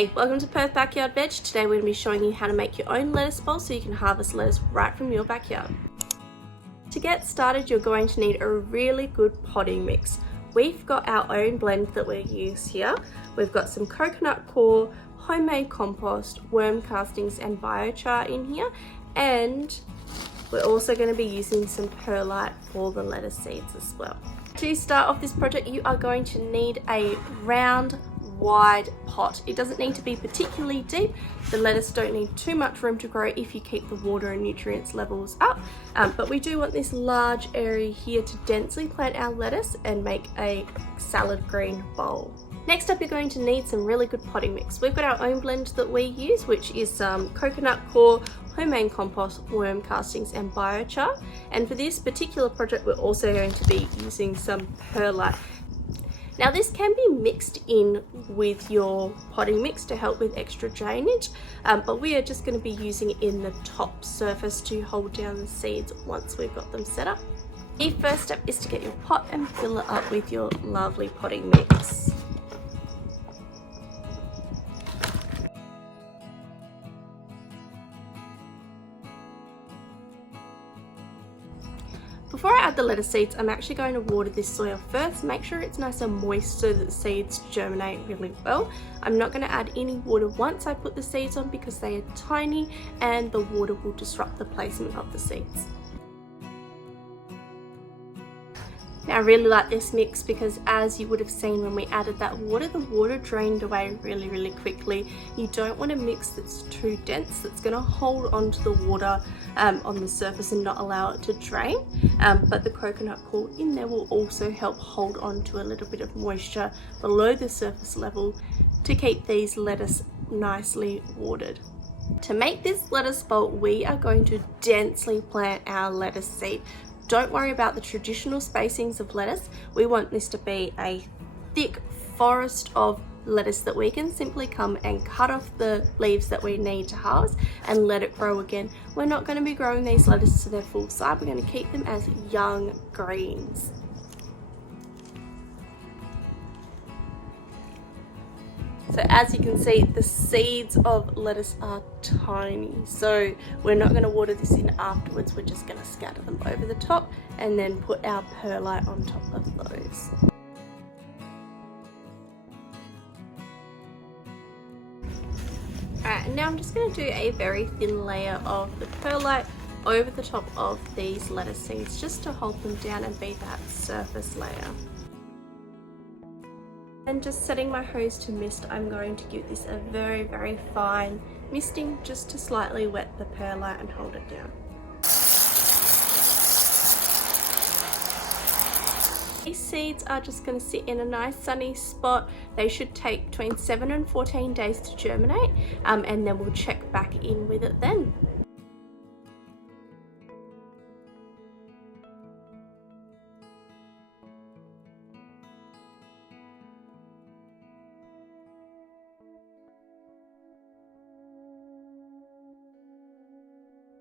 Hey, welcome to Perth Backyard Veg. Today we're going to be showing you how to make your own lettuce bowl so you can harvest lettuce right from your backyard. To get started, you're going to need a really good potting mix. We've got our own blend that we use here. We've got some coconut coir, homemade compost, worm castings and biochar in here, and we're also going to be using some perlite for the lettuce seeds as well. To start off this project, you are going to need a round, wide pot. It doesn't need to be particularly deep. The lettuce don't need too much room to grow if you keep the water and nutrients levels up, but we do want this large area here to densely plant our lettuce and make a salad green bowl. Next up, you're going to need some really good potting mix. We've got our own blend that we use, which is some coconut coir, homemade compost, worm castings and biochar. And for this particular project, we're also going to be using some perlite. Now this can be mixed in with your potting mix to help with extra drainage, but we are just going to be using it in the top surface to hold down the seeds once we've got them set up. The first step is to get your pot and fill it up with your lovely potting mix. Before I add the lettuce seeds, I'm actually going to water this soil first. Make sure it's nice and moist so that the seeds germinate really well. I'm not going to add any water once I put the seeds on because they are tiny and the water will disrupt the placement of the seeds. Now I really like this mix because, as you would have seen when we added that water, the water drained away really quickly. You don't want a mix that's too dense, that's going to hold onto the water on the surface and not allow it to drain, but the coconut coir in there will also help hold on to a little bit of moisture below the surface level to keep these lettuce nicely watered. To make this lettuce bowl, we are going to densely plant our lettuce seed. Don't worry about the traditional spacings of lettuce. We want this to be a thick forest of lettuce that we can simply come and cut off the leaves that we need to harvest and let it grow again. We're not going to be growing these lettuces to their full size. We're going to keep them as young greens. So as you can see, the seeds of lettuce are tiny, so we're not going to water this in afterwards. We're just going to scatter them over the top and then put our perlite on top of those. Alright, and now I'm just going to do a very thin layer of the perlite over the top of these lettuce seeds just to hold them down and be that surface layer. And just setting my hose to mist, I'm going to give this a very fine misting just to slightly wet the perlite and hold it down. These seeds are just going to sit in a nice sunny spot. They should take between 7 and 14 days to germinate, and then we'll check back in with it then.